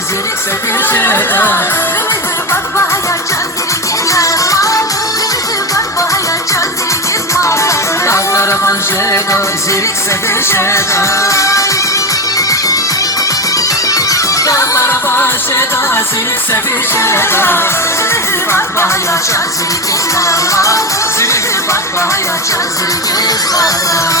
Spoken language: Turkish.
zirik sepir şeda. Bak bahaya çazirikiz mal. Bak bahaya çazirikiz mal. Dağlara manjeda zirik sepir şeda. Dağlara manjeda zirik sepir şeda. Bak bahaya çazirikiz mal. Zirik bak bahaya çazirikiz mal.